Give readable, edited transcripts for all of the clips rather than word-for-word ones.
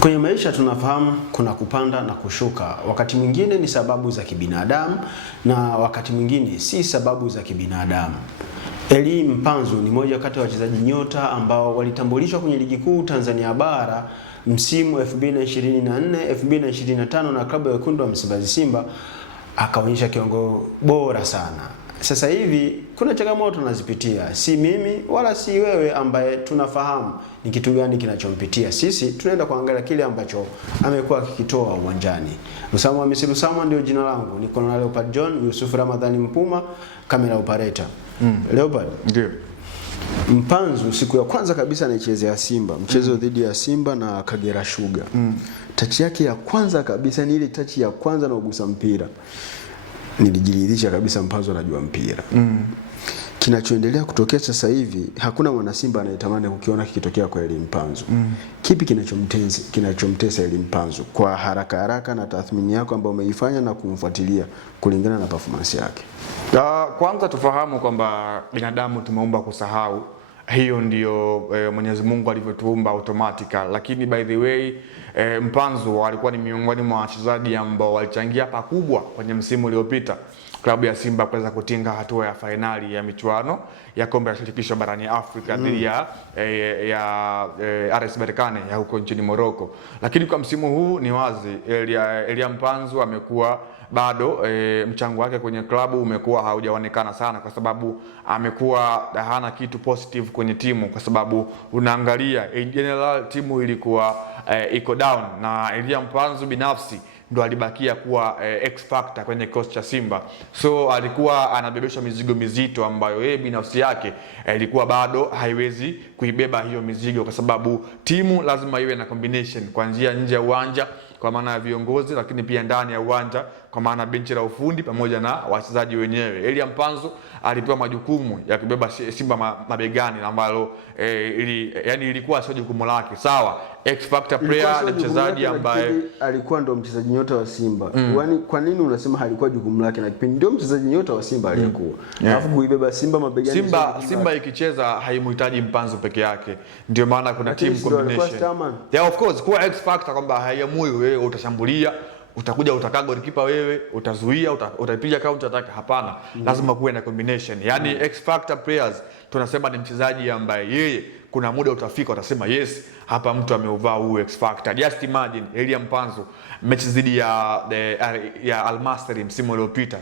Kwenye maisha tunafahamu kuna kupanda na kushuka. Wakati mwingine ni sababu za kibinadamu na wakati mwingine si sababu za kibinadamu. Eli Mpanzu ni moja kati ya wachezaji nyota ambao walitambulishwa kwenye ligi kuu Tanzania bara msimu 2024-2025 na klabu ya wekundu wa Msimbazi Simba, akaonyesha kiwango bora sana. Sasa hivi kuna changamoto tunazipitia, si mimi wala si wewe ambaye tunafahamu ni kitu gani kinachompitia. Sisi tunaenda kuangalia kile ambacho amekuwa akikitoa uwanjani. Usama Misiri Usama ndio jina langu. Niko na Leopard John, Yusuf Ramadhani Mpuma, kamera operator. Leopard. Ndio. Mpanzu siku ya kwanza kabisa anaichezea Simba, mchezo dhidi ya Simba na Kagera Sugar. Touch yake ya kwanza kabisa ni ile touch ya kwanza na ugusa mpira. Nilijiridhisha kabisa Mpanzu anajua mpira. Kinachoendelea kutokea sasa hivi hakuna mwana Simba anayetamani kukiona kikitokea kwa Eli Mpanzu. Kipi kinachomtesa Eli Mpanzu kwa haraka na tathmini yako ambayo umeifanya na kumfuatilia kulingana na performance yake? Kwanza tufahamu kwamba binadamu tumeumba kusahau. Hiyo ndio Mwenyezi Mungu alivyotuumba automatically. Lakini by the way Mpanzu alikuwa ni miongoni mwa wachezaji ambao walichangia pakubwa kwenye msimu uliopita klabu ya Simba kuweza kutinga hatua ya fainali ya michuano ya kombe la shirikisho barani Afrika dhidi ya RS Berkane ya huko nchini Morocco. Lakini kwa msimu huu ni wazi Elia Mpanzu amekuwa bado mchango wake kwenye klabu umekuwa haujaonekana sana, kwa sababu amekuwa hana kitu positive kwenye timu, kwa sababu unaangalia in general timu ilikuwa iko down na Elia Mpanzu binafsi ndo alibakia kuwa X factor kwenye kikosi cha Simba. So alikuwa anabebesha mizigo mizito ambayo yeye binafsi yake ilikuwa bado haiwezi kuibeba hiyo mizigo, kwa sababu timu lazima iwe na combination kuanzia nje ya uwanja kwa maana ya viongozi, lakini pia ndani ya uwanja kwa maana benchi la ufundi pamoja na wachezaji wenyewe. Elia Mpanzu alipewa majukumu ya kubeba Simba mabegani, ambalo ilikuwa sio jukumu lake. Sawa, X factor player ni mchezaji ambaye alikuwa ndo mchezaji nyota wa Simba. Kwa nini unasema halikuwa jukumu lake na kipindi ndio mchezaji nyota wa Simba aliyekuwa? Alafu kuibeba Simba mabegani. Simba ikicheza haimhitaji Mpanzu peke yake. Ndio maana kuna team combination. Yeah, of course, kwa X factor kwamba haiamui wewe utashambulia, utakuja utakaa goalkeeper wewe, utazuia, utapiga counter attack. Hapana, lazima kuwe na combination. Yani X factor players tunasema ni mchezaji ambaye yeye kuna muda utafika utasema yes, hapa mtu ameuvaa huu X factor. Just imagine Elia Mpanzu mechi dhidi ya Al Masry msimu uliopita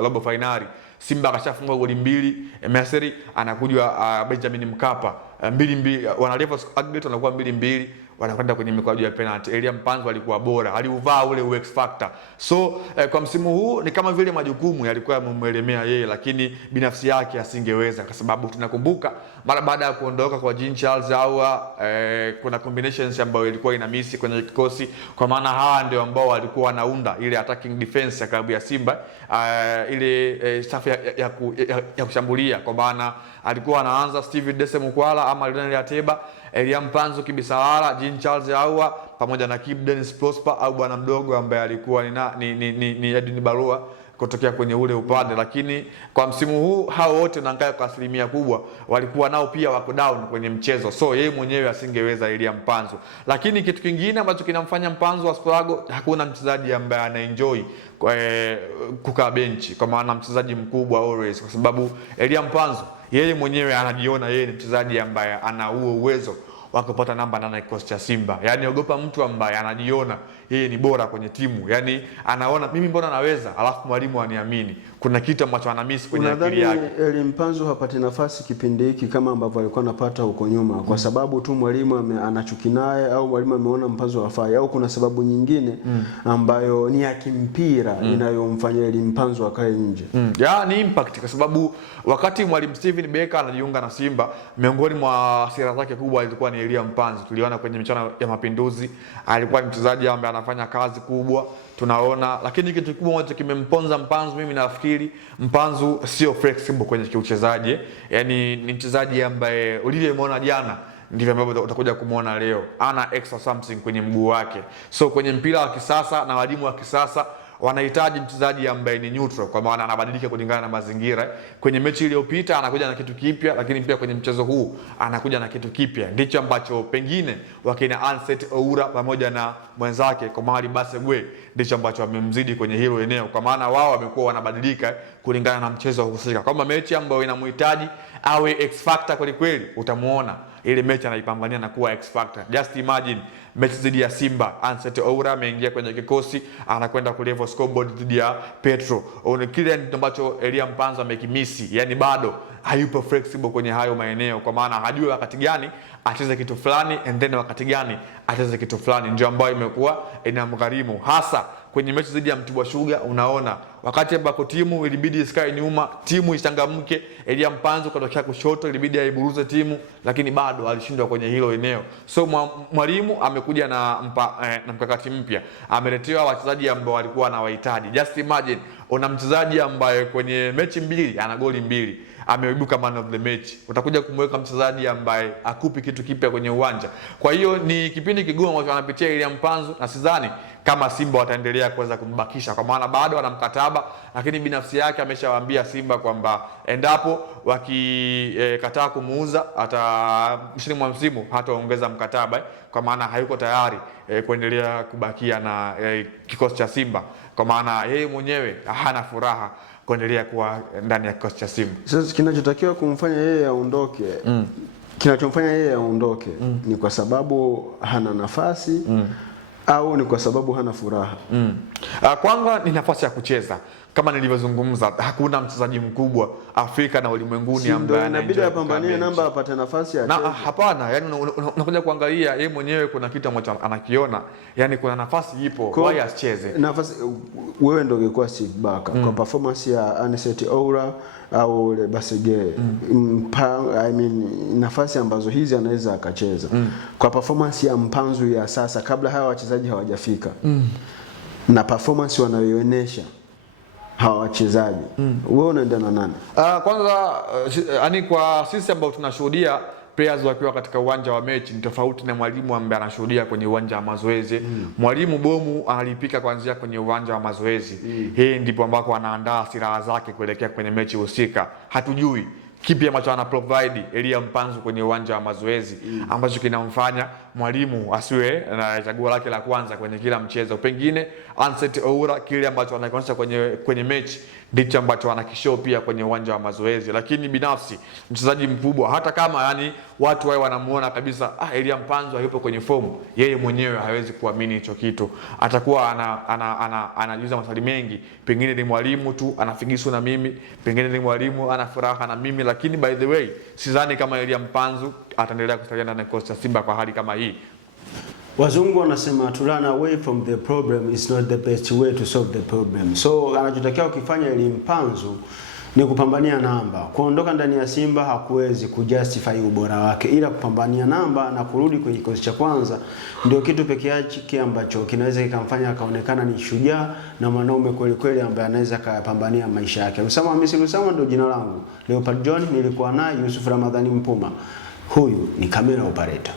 robo finali, Simba akashafunga goli 2, Masry anakuja Benjamin Mkapa 2-2, wanalevel aggregate wanakuwa 2-2, wanakwenda kwenye mikwaju ya penalty. Elia Mpanzu alikuwa bora, aliuvaa ule X factor. So kwa msimu huu ni kama vile majukumu yalikuwa yamemuelemea yeye, lakini binafsi yake asingeweza, kwa sababu tunakumbuka mara baada ya kuondoka kwa Jean Charles Ahoua kuna combinations ambayo ilikuwa ina miss kwenye kikosi, kwa maana hawa ndio ambao walikuwa wanaunda ile attacking defense ya klabu ya Simba, ile safu ya kushambulia, kwa maana alikuwa anaanza Steve Dese Mukwala ama Lionel Ateba, Elia Mpanzu, Kibisawala, Jean Charles Ahoua pamoja na Kip Dennis Prosper au bwana mdogo ambaye alikuwa ni Edwin Barua kutokea kwenye ule upande. Lakini kwa msimu huu hao wote naangalia kwa asilimia kubwa walikuwa nao pia wako down kwenye mchezo, so yeye mwenyewe asingeweza Elia Mpanzu. Lakini kitu kingine ambacho kinamfanya Mpanzu wa struggle, hakuna mchezaji ambaye anaenjoy kukaa benchi, kwa maana mchezaji mkubwa always, kwa sababu Elia Mpanzu yeye mwenyewe anajiona yeye ni mchezaji ambaye ana huo uwezo wa kupata namba 8 kikosi cha Simba. Yani ogopa mtu ambaye anajiona yeye ni bora kwenye timu. Yani anaona mimi mbona naweza, alafu mwalimu aniamini. Kuna kitu ambacho anamiss kwenye akili yake. Eli Mpanzu hapati nafasi kipindi hiki kama ambavyo alikuwa anapata huko nyuma kwa sababu tu mwalimu anachuki naye, au mwalimu ameona Mpanzu hafai, au kuna sababu nyingine ambayo ni ya kimpira inayomfanya Eli Mpanzu akae nje? Ya ni impact, kwa sababu wakati mwalimu Steven Becker anajiunga na Simba, miongoni mwa sera zake kubwa ilikuwa ni Elia Mpanzu. Tuliona kwenye michuano ya Mapinduzi alikuwa ni mchezaji ambaye anafanya kazi kubwa, tunaona. Lakini kitu kikubwa ambacho kimemponza Mpanzu, mimi nafikiri Mpanzu sio flexible kwenye kiuchezaji. Yani ni mchezaji ambaye ulivyomuona jana ndivyo ambavyo utakuja kumuona leo. Ana extra something kwenye mguu wake. So kwenye mpira wa kisasa na walimu wa kisasa wanahitaji mchezaji ambaye ni neutral, kwa maana anabadilika kulingana na mazingira. Kwenye mechi iliyopita anakuja na kitu kipya, lakini pia kwenye mchezo huu anakuja na kitu kipya. Ndicho ambacho pengine wakina Anseti Oura pamoja na mwenzake Komari Basegwe ndicho ambacho wamemzidi kwenye hilo eneo, kwa maana wao wamekuwa wanabadilika kulingana na mchezo husika. Kama mechi ambayo inamhitaji awe X factor kweli kweli, utamuona ile mechi anaipambania na kuwa X factor. Just imagine mechi dhidi ya Simba, Anseti Oura ameingia kwenye kikosi, anakwenda ku level scoreboard dhidi ya Petro. Kile ndio ambacho Elia Mpanzu amekimisi, yani bado hayupo flexible kwenye hayo maeneo, kwa maana hajui wakati gani acheze kitu fulani and then wakati gani acheze kitu fulani, ndio ambayo imekuwa inamgharimu hasa kwenye mechi dhidi ya Mtibwa Sugar. Unaona wakati ambako timu ilibidi isikae nyuma, timu ishangamke, Elia Mpanzu katokea kushoto, ilibidi aiburuze timu, lakini bado alishindwa kwenye hilo eneo. So mwalimu amekuja na mkakati mpya, ameletewa wachezaji ambao walikuwa wanawahitaji. Just imagine una mchezaji ambaye kwenye mechi mbili ana goli 2, ameibuka man of the match. Utakuja kumweka mchezaji ambaye akupi kitu kipya kwenye uwanja. Kwa hiyo ni kipindi kigumu ambacho anapitia Elia Mpanzu, na sidhani kama Simba wataendelea kuweza kumbakisha, kwa maana bado ana mkataba, lakini binafsi yake ameshawaambia Simba kwamba endapo wakikataa kumuuza hata msimu wa msimu hataongeza mkataba, kwa maana hayuko tayari kuendelea kubakia na kikosi cha Simba, kwa maana yeye mwenyewe hana furaha kuendelea kuwa ndani ya kikosi cha Simba. Sasa kinachotakiwa kumfanya yeye aondoke, kinachomfanya yeye aondoke ni kwa sababu hana nafasi au ni kwa sababu hana furaha? Kwanza ni nafasi ya kucheza. Kama nilivyozungumza, hakuna mchezaji mkubwa Afrika na ulimwenguni ambaye inabidi apambanie namba apate nafasi ya cheza. Hapana, yani unakuja kuangalia yeye mwenyewe kuna kitu ambacho anakiona, yani kuna nafasi ipo, why asicheze? Nafasi wewe ndio ungekuwa Steve Barker kwa performance ya Anseti Oura au Basegwe, I mean nafasi ambazo hizi anaweza akacheza. Kwa performance ya Mpanzu ya sasa kabla hawa wachezaji hawajafika, na performance wanayoonyesha hawa wachezaji, wewe unaenda na nani? Kwanza yani kwa sisi ambao tunashuhudia players wakiwa katika uwanja wa mechi ni tofauti na mwalimu ambaye anashuhudia kwenye uwanja wa mazoezi. Mwalimu bomu analipika kuanzia kwenye uwanja wa mazoezi. Hii ndipo ambako anaandaa silaha zake kuelekea kwenye mechi husika. Hatujui kipi ambacho ana provide Elia Mpanzu kwenye uwanja wa mazoezi ambacho kinamfanya mwalimu asiwe na chaguo lake la kwanza kwenye kila mchezo. Pengine Anseti Oura kile ambacho anakionyesha kwenye mechi ndicho ambacho anakishow pia kwenye uwanja wa mazoezi. Lakini binafsi mchezaji mkubwa, hata kama yani watu wao wanamuona kabisa Elia Mpanzu hayupo kwenye fomu, yeye mwenyewe hawezi kuamini hicho kitu. Atakuwa anajiuliza maswali mengi, pengine ni mwalimu tu anafigisu na mimi, pengine ni mwalimu ana furaha na mimi. Lakini by the way, sidhani kama Elia Mpanzu ataendelea kusalia ndani ya kikosi cha Simba kwa hali kama hii. Wazungu wanasema to run away from the problem is not the best way to solve the problem. So anachotakiwa ukifanya Elia Mpanzu ni kupambania namba. Kuondoka ndani ya Simba hakuwezi kujustify ubora wake, ila kupambania namba na kurudi kwenye kikosi cha kwanza ndio kitu pekee yake ambacho kinaweza kikamfanya akaonekana ni shujaa na mwanaume kweli kweli ambaye anaweza kupambania maisha yake. Lusama Hamisi Lusama ndio jina langu. Leopard John, nilikuwa naye Yusuf Ramadhani Mpuma. Huyu ni camera operator.